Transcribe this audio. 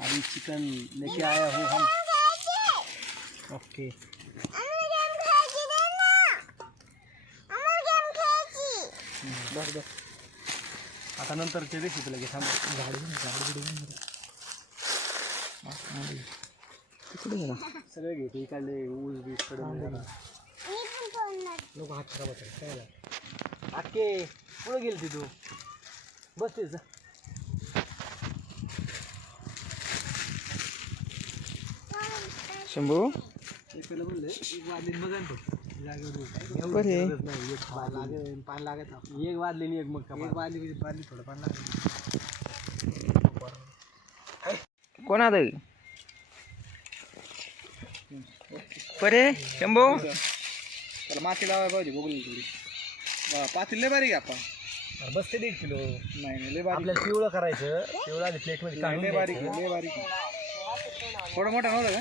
अभी चिकन लेके आया हूँ हम। ओके बस बस आता नंतरचे रेसिपी लगेच थांब। सगळे घेते इकडले ऊस बीस कडून लोक हात खराब होतात काय आके पुढे गेलती तू बसतेस जा। शंभू एकाला म्हणलं एक वाजली बघा ना पान लागत एक वाजलेली एक मग एक वाजली थोडं पान लागत। कोण आता परे शंभू त्याला माती लावायला पाहिजे बघून थोडी पातील लय बारीक आपण बसते 1.5 किलो नाही लय बारीक आपल्याला पिवळं करायचं पिवळं आधी प्लेटमध्ये लय बारीक थोडं मोठं नव्हतं का